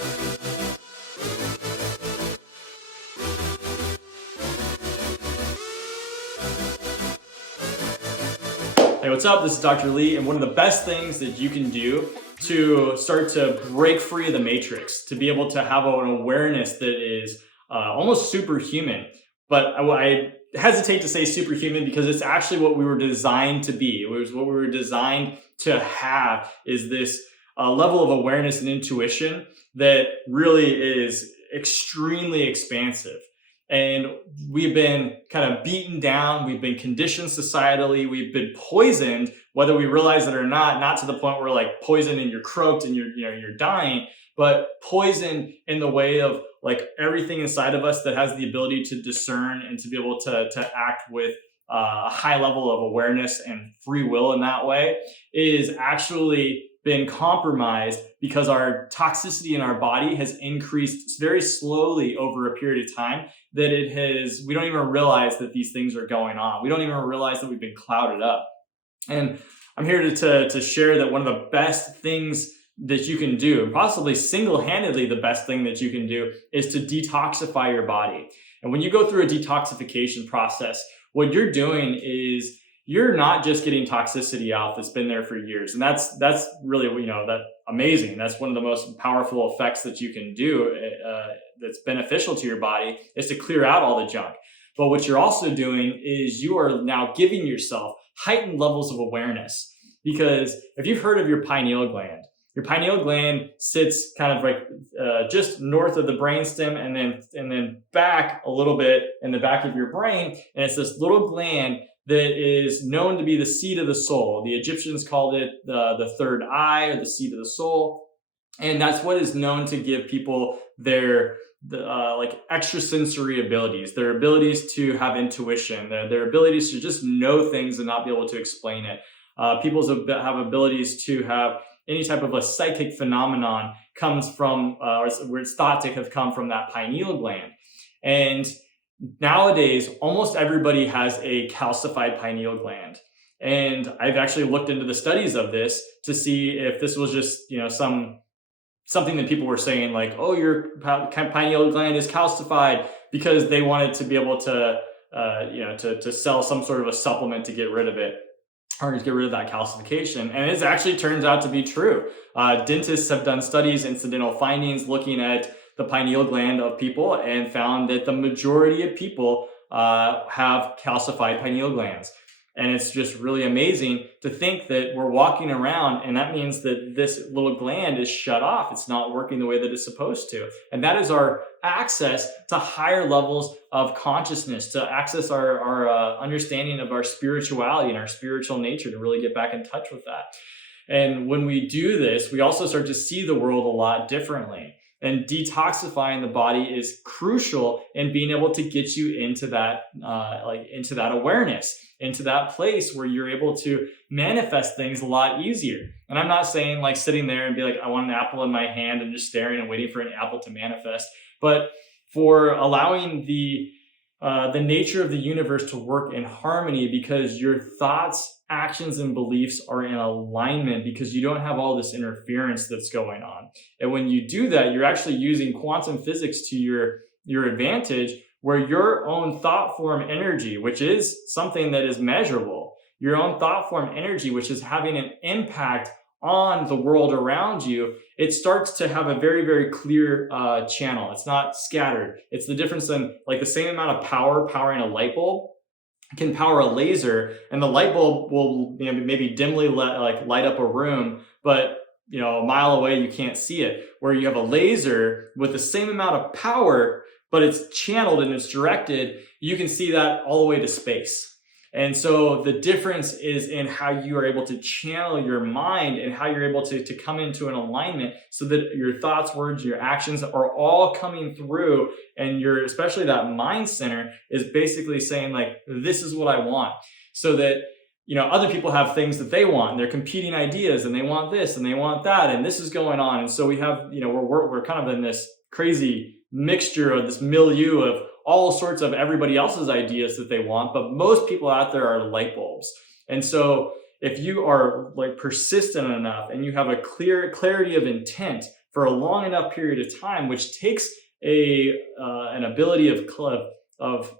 Hey, what's up? This is Dr. Lee, and one of the best things that you can do to start to break free of the matrix, to be able to have an awareness that is almost superhuman. But I hesitate to say superhuman because it's actually what we were designed to be. It was what we were designed to have, is this level of awareness and intuition that really is extremely expansive. And we've been kind of beaten down. We've been conditioned societally. We've been poisoned, whether we realize it or not to the point where like poison and you're croaked and you're dying, but poison in the way of like everything inside of us that has the ability to discern and to be able to act with a high level of awareness and free will in that way is actually been compromised because our toxicity in our body has increased very slowly over a period of time, that we don't even realize that these things are going on. We don't even realize that we've been clouded up. And I'm here to share that one of the best things that you can do, and possibly single-handedly the best thing that you can do, is to detoxify your body. And when you go through a detoxification process, what you're doing is you're not just getting toxicity out that's been there for years. And that's really, that amazing. That's one of the most powerful effects that you can do that's beneficial to your body, is to clear out all the junk. But what you're also doing is you are now giving yourself heightened levels of awareness. Because if you've heard of your pineal gland sits kind of like just north of the brainstem and then back a little bit in the back of your brain. And it's this little gland that is known to be the seat of the soul. The Egyptians called it the third eye, or the seat of the soul. And that's what is known to give people their like extrasensory abilities, their abilities to have intuition, their abilities to just know things and not be able to explain it. People have abilities to have any type of a psychic phenomenon comes from, where it's thought to have come from that pineal gland. And nowadays, almost everybody has a calcified pineal gland. And I've actually looked into the studies of this to see if this was just, something that people were saying like, oh, your pineal gland is calcified, because they wanted to be able to, to sell some sort of a supplement to get rid of it, or to get rid of that calcification. And it actually turns out to be true. Dentists have done studies, incidental findings, looking at the pineal gland of people, and found that the majority of people have calcified pineal glands. And it's just really amazing to think that we're walking around, and that means that this little gland is shut off. It's not working the way that it's supposed to. And that is our access to higher levels of consciousness, to access our understanding of our spirituality and our spiritual nature, to really get back in touch with that. And when we do this, we also start to see the world a lot differently. And detoxifying the body is crucial in being able to get you into that, into that awareness, into that place where you're able to manifest things a lot easier. And I'm not saying like sitting there and be like, I want an apple in my hand and just staring and waiting for an apple to manifest, but for allowing the nature of the universe to work in harmony, because your thoughts, actions, and beliefs are in alignment, because you don't have all this interference that's going on. And when you do that, you're actually using quantum physics to your advantage, where your own thought form energy, which is something that is measurable, your own thought form energy, which is having an impact on the world around you, it starts to have a very, very clear channel. It's not scattered. It's the difference in like the same amount of power powering a light bulb can power a laser, and the light bulb will maybe dimly light up a room, but a mile away you can't see it. Where you have a laser with the same amount of power, but it's channeled and it's directed, you can see that all the way to space. And so the difference is in how you are able to channel your mind, and how you're able to come into an alignment, so that your thoughts, words, your actions are all coming through, and especially that mind center is basically saying like, this is what I want. So that, other people have things that they want, and they're competing ideas, and they want this and they want that, and this is going on. And so we have, we're kind of in this crazy mixture of this milieu of all sorts of everybody else's ideas that they want, but most people out there are light bulbs. And so if you are like persistent enough, and you have a clarity of intent for a long enough period of time, which takes an ability of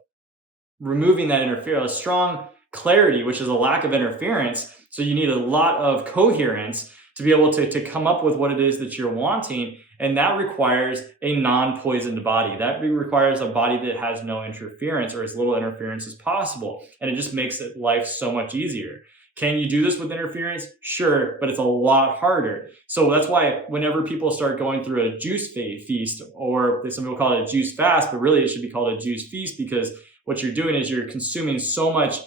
removing that interference, a strong clarity, which is a lack of interference. So you need a lot of coherence to be able to come up with what it is that you're wanting. And that requires a non-poisoned body. That requires a body that has no interference or as little interference as possible. And it just makes life so much easier. Can you do this with interference? Sure, but it's a lot harder. So that's why whenever people start going through a juice feast, or some people call it a juice fast, but really it should be called a juice feast, because what you're doing is you're consuming so much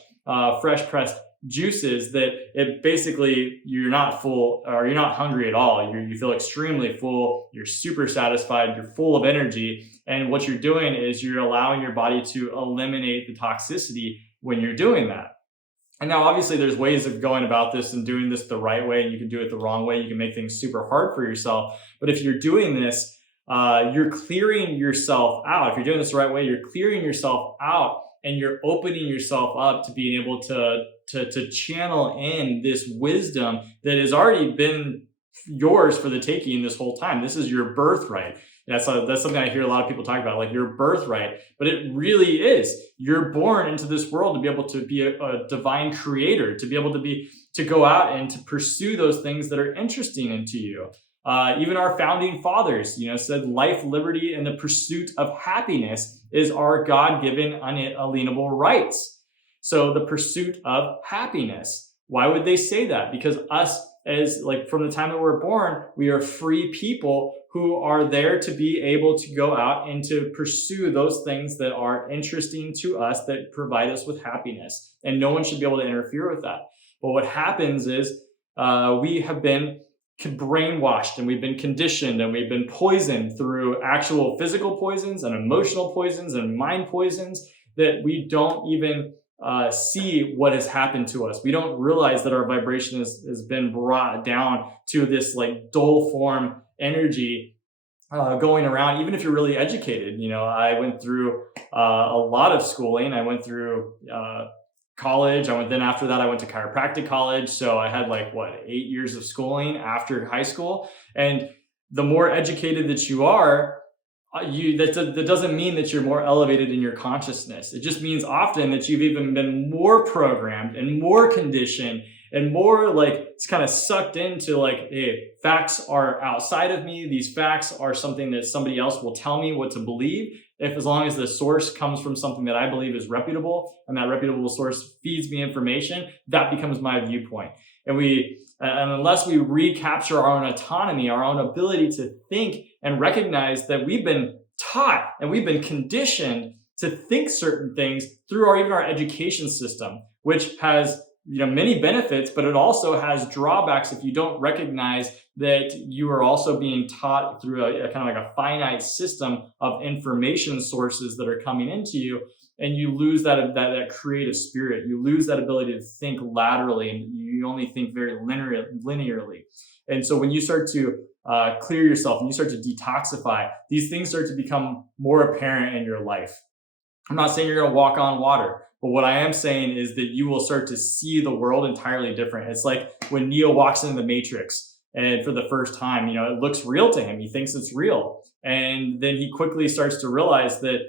fresh pressed juices that it basically, you're not full, or you're not hungry at all. You feel extremely full. You're super satisfied. You're full of energy. And what you're doing is you're allowing your body to eliminate the toxicity when you're doing that. And now obviously there's ways of going about this and doing this the right way, and you can do it the wrong way. You can make things super hard for yourself. But if you're doing this, you're clearing yourself out. If you're doing this the right way, you're clearing yourself out, and you're opening yourself up to being able to channel in this wisdom that has already been yours for the taking this whole time. This is your birthright. That's something I hear a lot of people talk about, like your birthright, but it really is. You're born into this world to be able to be a divine creator, to be able to go out and to pursue those things that are interesting into you. Even our founding fathers, said life, liberty, and the pursuit of happiness is our God-given unalienable rights. So the pursuit of happiness. Why would they say that? Because us, as like from the time that we're born, we are free people who are there to be able to go out and to pursue those things that are interesting to us, that provide us with happiness. And no one should be able to interfere with that. But what happens is we have been brainwashed, and we've been conditioned, and we've been poisoned through actual physical poisons and emotional poisons and mind poisons, that we don't even see what has happened to us. We don't realize that our vibration has been brought down to this like dull form energy going around. Even if you're really educated, I went through a lot of schooling. I went through college. Then after that, I went to chiropractic college. So I had 8 years of schooling after high school. And the more educated that you are, that doesn't mean that you're more elevated in your consciousness. It just means often that you've even been more programmed and more conditioned and more it's kind of sucked into hey, facts are outside of me. These facts are something that somebody else will tell me what to believe. As long as the source comes from something that I believe is reputable, and that reputable source feeds me information, that becomes my viewpoint. And unless we recapture our own autonomy, our own ability to think and recognize that we've been taught and we've been conditioned to think certain things through even our education system, which has many benefits, but it also has drawbacks if you don't recognize that you are also being taught through a kind of like a finite system of information sources that are coming into you. And you lose that creative spirit. You lose that ability to think laterally, and you only think very linearly. And so when you start to clear yourself and you start to detoxify, these things start to become more apparent in your life. I'm not saying you're going to walk on water, but what I am saying is that you will start to see the world entirely different. It's like when Neo walks into the Matrix, and for the first time, it looks real to him. He thinks it's real. And then he quickly starts to realize that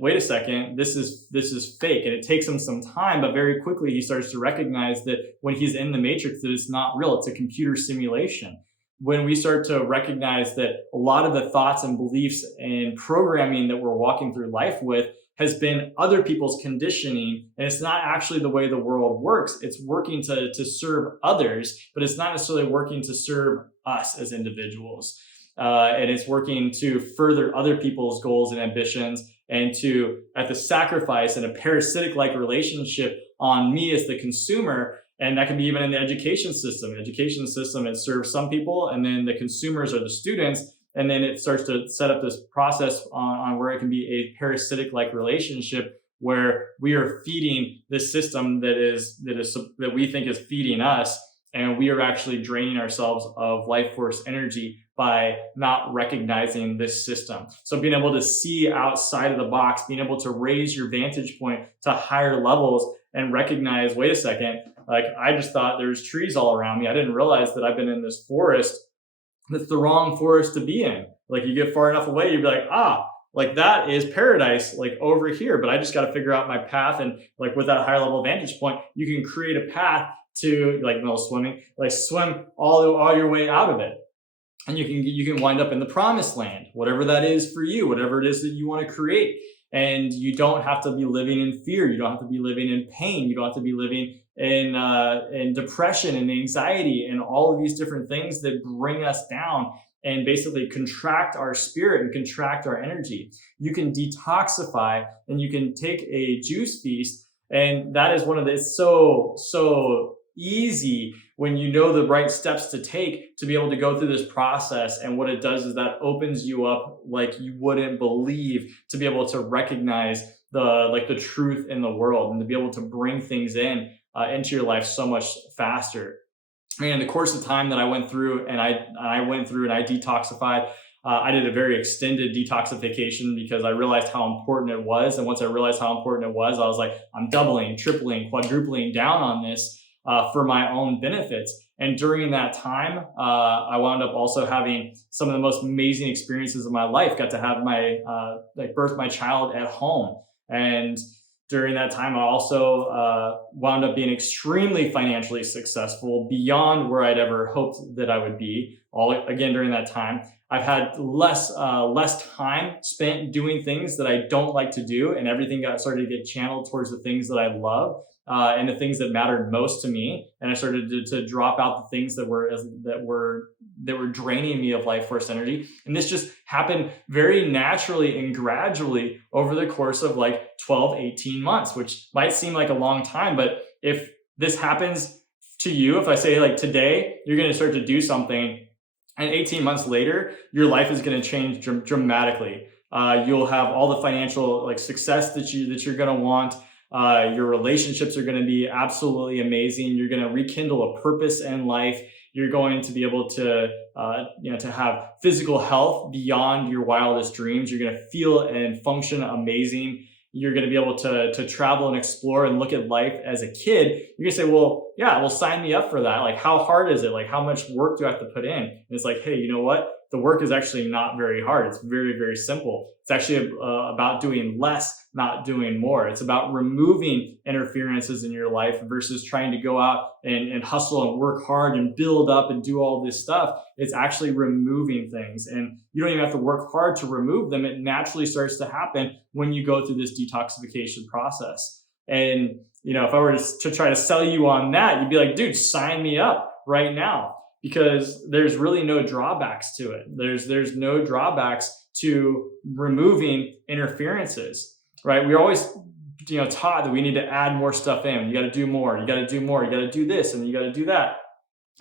wait a second, this is fake. And it takes him some time, but very quickly he starts to recognize that when he's in the Matrix, that it's not real. It's a computer simulation. When we start to recognize that a lot of the thoughts and beliefs and programming that we're walking through life with has been other people's conditioning, and it's not actually the way the world works. It's working to serve others, but it's not necessarily working to serve us as individuals. And it's working to further other people's goals and ambitions, and to, at the sacrifice and a parasitic-like relationship on me as the consumer. And that can be even in the education system. Education system, it serves some people, and then the consumers are the students. And then it starts to set up this process on where it can be a parasitic-like relationship, where we are feeding this system that we think is feeding us, and we are actually draining ourselves of life force energy by not recognizing this system. So being able to see outside of the box, being able to raise your vantage point to higher levels and recognize, wait a second, I just thought there's trees all around me. I didn't realize that I've been in this forest that's the wrong forest to be in. Like you get far enough away, you'd be like, like that is paradise, like over here. But I just got to figure out my path. And like with that higher level vantage point, you can create a path to like no swimming, like swim all your way out of it. And you can wind up in the promised land, whatever that is for you, whatever it is that you want to create. And you don't have to be living in fear. You don't have to be living in pain. You don't have to be living in depression and anxiety and all of these different things that bring us down and basically contract our spirit and contract our energy. You can detoxify and you can take a juice feast. And that is one of the, it's so easy when you know the right steps to take to be able to go through this process. And what it does is that opens you up like you wouldn't believe, to be able to recognize the truth in the world and to be able to bring things into your life so much faster. I mean, in the course of time that I went through and I detoxified, I did a very extended detoxification because I realized how important it was. And once I realized how important it was, I was like, I'm doubling, tripling, quadrupling down on this for my own benefits. And during that time, I wound up also having some of the most amazing experiences of my life. Got to have my birth my child at home. And during that time, I also wound up being extremely financially successful beyond where I'd ever hoped that I would be. All again during that time, I've had less time spent doing things that I don't like to do, and everything started to get channeled towards the things that I love and the things that mattered most to me. And I started to drop out the things that were draining me of life force energy. And this just happened very naturally and gradually over the course of like 12, 18 months, which might seem like a long time. But if this happens to you, if I say like today, you're going to start to do something and 18 months later, your life is going to change dramatically. You'll have all the financial like success that you're going to want. Your relationships are going to be absolutely amazing. You're going to rekindle a purpose in life. You're going to be able to, to have physical health beyond your wildest dreams. You're going to feel and function amazing. You're going to be able to travel and explore and look at life as a kid. You're going to say, well, yeah, well, sign me up for that. Like, how hard is it? Like, how much work do I have to put in? And it's like, hey, you know what? The work is actually not very hard. It's very, very simple. It's actually about doing less, not doing more. It's about removing interferences in your life versus trying to go out and hustle and work hard and build up and do all this stuff. It's actually removing things. And you don't even have to work hard to remove them. It naturally starts to happen when you go through this detoxification process. And, if I were to try to sell you on that, you'd be like, dude, sign me up right now. Because there's really no drawbacks to it. There's no drawbacks to removing interferences, right? We're always, taught that we need to add more stuff in. You got to do more. You got to do more. You got to do this, and you got to do that.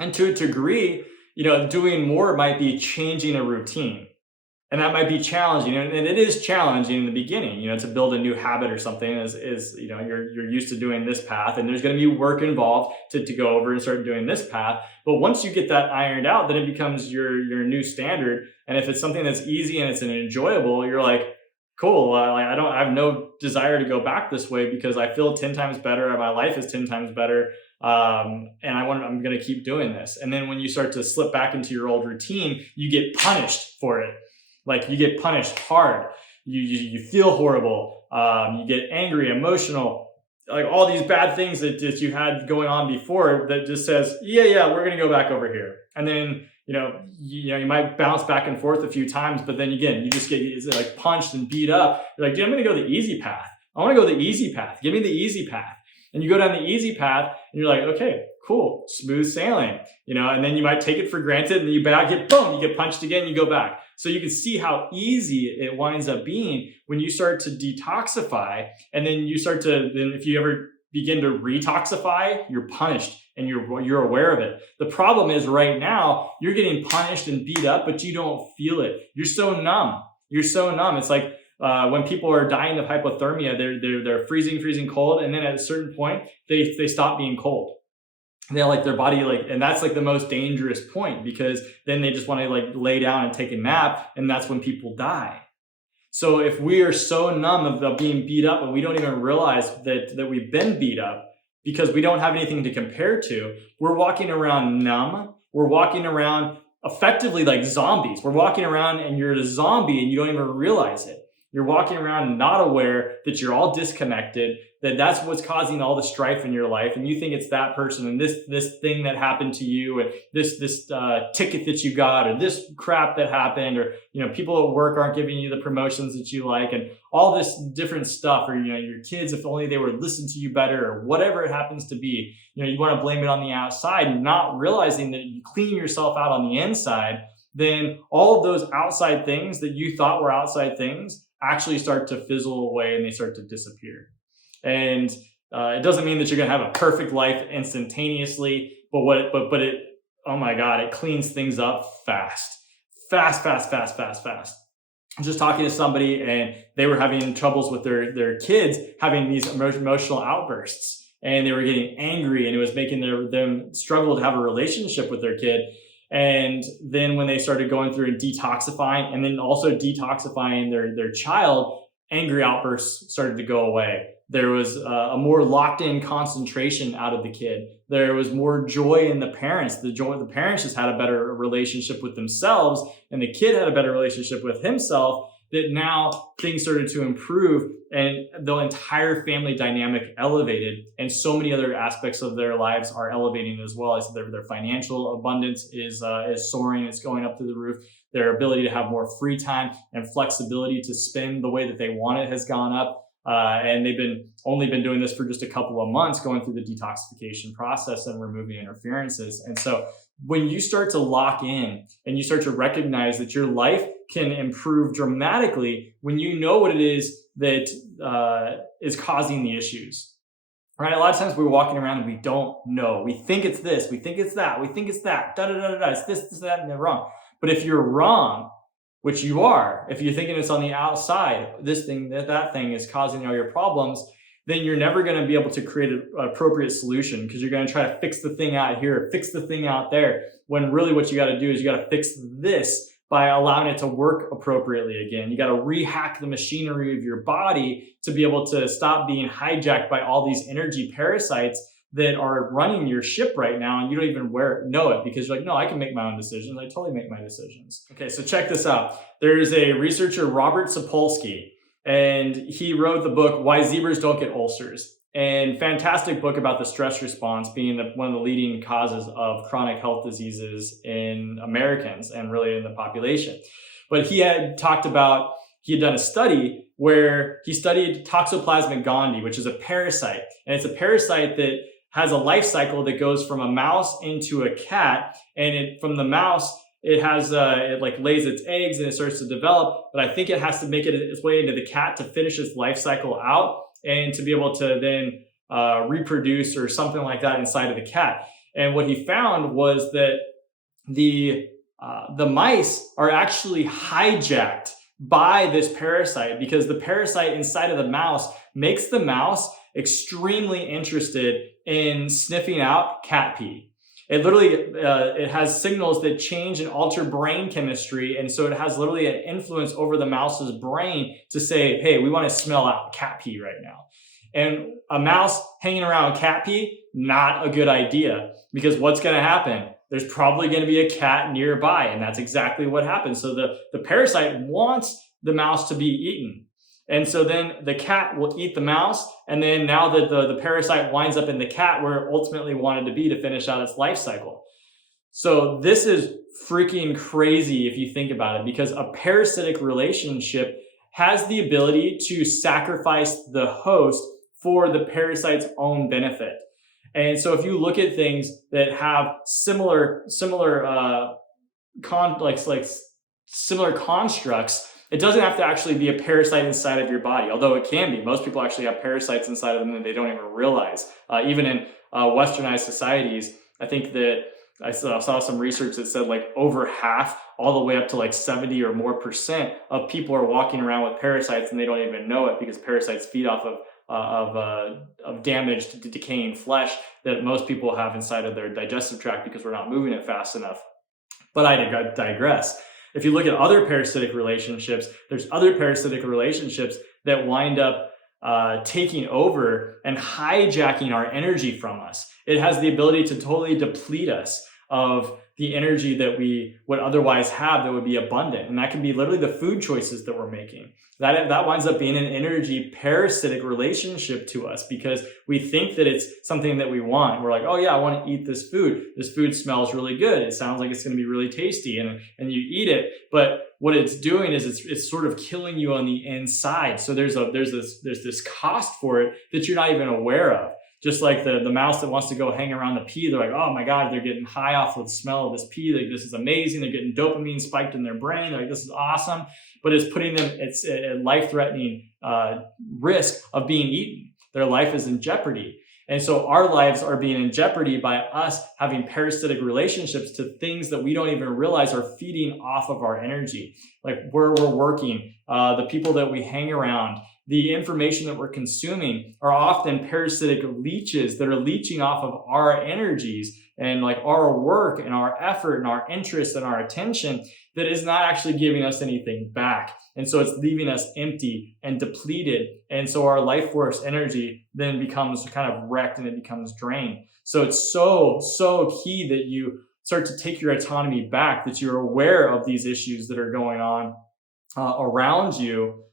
And to a degree, doing more might be changing a routine, and that might be challenging. And it is challenging in the beginning, to build a new habit or something. You're used to doing this path, and there's going to be work involved to go over and start doing this path. But once you get that ironed out, then it becomes your new standard. And if it's something that's easy and it's an enjoyable, you're like, cool. I have no desire to go back this way because I feel 10 times better. My life is 10 times better. And I'm going to keep doing this. And then when you start to slip back into your old routine, you get punished for it. Like you get punished hard. You feel horrible. You get angry, emotional, like all these bad things that you had going on before that just says, yeah, we're going to go back over here. And then, you might bounce back and forth a few times, but then again, you just get like punched and beat up. You're like, dude, I'm going to go the easy path. I want to go the easy path. Give me the easy path. And you go down the easy path and you're like, okay, cool, smooth sailing, and then you might take it for granted and then you get punched again, you go back. So you can see how easy it winds up being when you start to detoxify, and then if you ever begin to retoxify, you're punished and you're aware of it. The problem is right now you're getting punished and beat up, but you don't feel it. You're so numb. It's like when people are dying of hypothermia, they're freezing cold, and then at a certain point they stop being cold. They like their body and that's like the most dangerous point, because then they just want to lay down and take a nap, and that's when people die. So if we are so numb of being beat up and we don't even realize that we've been beat up because we don't have anything to compare to, we're walking around numb. We're walking around effectively like zombies. We're walking around and you're a zombie and you don't even realize it. You're walking around not aware that you're all disconnected, that that's what's causing all the strife in your life. And you think it's that person and this thing that happened to you and this ticket that you got or this crap that happened, or, people at work aren't giving you the promotions that you like and all this different stuff, or, your kids, if only they would listen to you better, or whatever it happens to be. You want to blame it on the outside, not realizing that you clean yourself out on the inside. Then all of those outside things that you thought were outside things actually start to fizzle away and they start to disappear. And it doesn't mean that you're going to have a perfect life instantaneously, but it, oh my God, it cleans things up fast. I'm just talking to somebody and they were having troubles with their kids having these emotional outbursts, and they were getting angry and it was making them struggle to have a relationship with their kid. And then when they started going through and detoxifying and then also detoxifying their child, angry outbursts started to go away. There was a more locked in concentration out of the kid. There was more joy in the parents. The parents just had a better relationship with themselves, and the kid had a better relationship with himself. That now things started to improve and the entire family dynamic elevated, and so many other aspects of their lives are elevating as well. So their financial abundance is soaring. It's going up through the roof. Their ability to have more free time and flexibility to spend the way that they want it has gone up. And they've only been doing this for just a couple of months, going through the detoxification process and removing interferences. And so when you start to lock in and you start to recognize that your life can improve dramatically when you know what it is that is causing the issues, right? A lot of times we're walking around and we don't know. We think it's this, we think it's that, we think it's that, it's this, that, and they're wrong. But if you're wrong, which you are, if you're thinking it's on the outside, this thing, that thing is causing all your problems, then you're never going to be able to create an appropriate solution, because you're going to try to fix the thing out here, fix the thing out there, when really what you got to do is you got to fix this by allowing it to work appropriately again. You got to rehack the machinery of your body to be able to stop being hijacked by all these energy parasites that are running your ship right now, and you don't even know it, because you're like, no, I can make my own decisions. I totally make my decisions. Okay, so check this out. There's a researcher, Robert Sapolsky, and he wrote the book, Why Zebras Don't Get Ulcers. And fantastic book about the stress response being one of the leading causes of chronic health diseases in Americans and really in the population. But he had done a study where he studied Toxoplasma gondii, which is a parasite. And it's a parasite that has a life cycle that goes from a mouse into a cat. And from the mouse, it lays its eggs and it starts to develop. But I think it has to make it its way into the cat to finish its life cycle out and to be able to then reproduce or something like that inside of the cat. And what he found was that the mice are actually hijacked by this parasite, because the parasite inside of the mouse makes the mouse extremely interested in sniffing out cat pee. It literally, it has signals that change and alter brain chemistry. And so it has literally an influence over the mouse's brain to say, hey, we want to smell out cat pee right now. And a mouse hanging around cat pee, not a good idea, because what's going to happen? There's probably going to be a cat nearby. And that's exactly what happens. So the parasite wants the mouse to be eaten. And so then the cat will eat the mouse. And then now that the parasite winds up in the cat where it ultimately wanted to be to finish out its life cycle. So this is freaking crazy if you think about it, because a parasitic relationship has the ability to sacrifice the host for the parasite's own benefit. And so if you look at things that have similar constructs, it doesn't have to actually be a parasite inside of your body, although it can be. Most people actually have parasites inside of them that they don't even realize. Even in westernized societies, I think that I saw some research that said like over half, all the way up to like 70 or more % of people are walking around with parasites and they don't even know it, because parasites feed off of damaged, decaying flesh that most people have inside of their digestive tract because we're not moving it fast enough. But I digress. If you look at other parasitic relationships, there's other parasitic relationships that wind up taking over and hijacking our energy from us. It has the ability to totally deplete us of the energy that we would otherwise have that would be abundant. And that can be literally the food choices that we're making. That winds up being an energy parasitic relationship to us because we think that it's something that we want. We're like, oh yeah, I want to eat this food. This food smells really good. It sounds like it's going to be really tasty, and you eat it. But what it's doing is it's sort of killing you on the inside. So there's this cost for it that you're not even aware of. Just like the mouse that wants to go hang around the pea, they're like, oh my God, they're getting high off of the smell of this pea. Like, this is amazing. They're getting dopamine spiked in their brain. They're like, this is awesome. But it's putting them, it's a life-threatening risk of being eaten. Their life is in jeopardy. And so our lives are being in jeopardy by us having parasitic relationships to things that we don't even realize are feeding off of our energy. Like where we're working, the people that we hang around, the information that we're consuming are often parasitic leeches that are leeching off of our energies and like our work and our effort and our interest and our attention that is not actually giving us anything back. And so it's leaving us empty and depleted. And so our life force energy then becomes kind of wrecked and it becomes drained. So it's so key that you start to take your autonomy back, that you're aware of these issues that are going on around you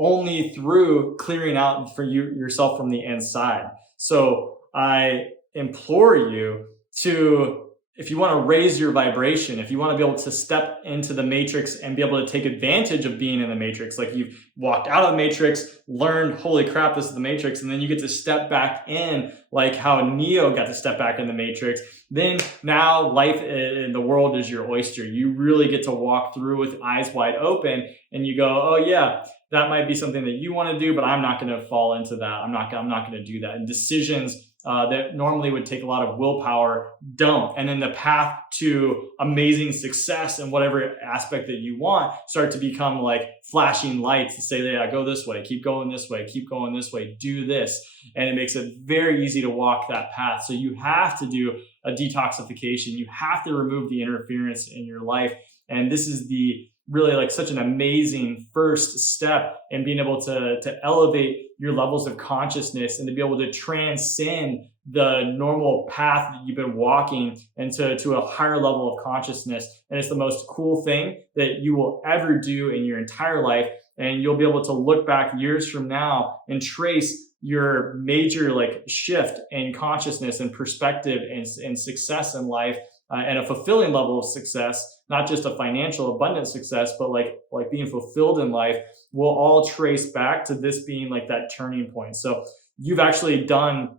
only through clearing out for yourself from the inside. So I implore you to, if you want to raise your vibration, if you want to be able to step into the matrix and be able to take advantage of being in the matrix, like you've walked out of the matrix, learned, holy crap, this is the matrix, and then you get to step back in like how Neo got to step back in the matrix, then now life in the world is your oyster. You really get to walk through with eyes wide open and you go, oh yeah, that might be something that you want to do, but I'm not going to fall into that. I'm not going to do that. And decisions that normally would take a lot of willpower don't. And then the path to amazing success and whatever aspect that you want start to become like flashing lights to say, yeah, go this way, keep going this way, keep going this way, do this. And it makes it very easy to walk that path. So you have to do a detoxification. You have to remove the interference in your life. And this is the really like such an amazing first step in being able to elevate your levels of consciousness and to be able to transcend the normal path that you've been walking into to a higher level of consciousness. And it's the most cool thing that you will ever do in your entire life. And you'll be able to look back years from now and trace your major like shift in consciousness and perspective and success in life. And a fulfilling level of success, not just a financial abundant success, but like being fulfilled in life, will all trace back to this being like that turning point. So you've actually done,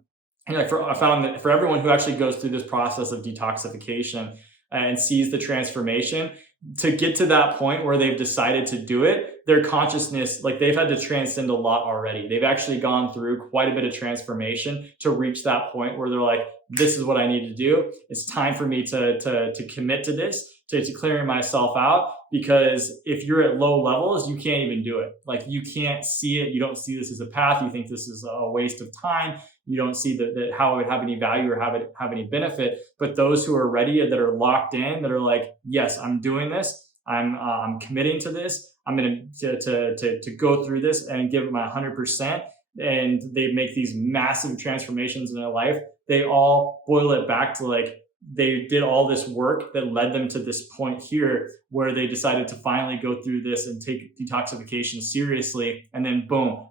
I found that for everyone who actually goes through this process of detoxification and sees the transformation, to get to that point where they've decided to do it, their consciousness, like they've had to transcend a lot already. They've actually gone through quite a bit of transformation to reach that point where they're like, this is what I need to do. It's time for me to commit to this, to clearing myself out. Because if you're at low levels, you can't even do it. Like you can't see it. You don't see this as a path. You think this is a waste of time. You don't see that how it would have any value or have any benefit. But those who are ready, that are locked in, that are like, yes, I'm doing this. I'm committing to this. I'm going to go through this and give it my 100%. And they make these massive transformations in their life. They all boil it back to like, they did all this work that led them to this point here where they decided to finally go through this and take detoxification seriously. And then boom,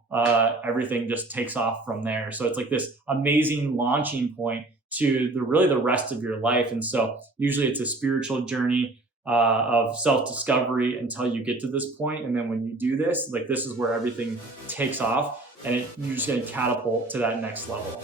everything just takes off from there. So it's like this amazing launching point to the rest of your life. And so usually it's a spiritual journey of self-discovery until you get to this point. And then when you do this, like this is where everything takes off and you're just going to catapult to that next level.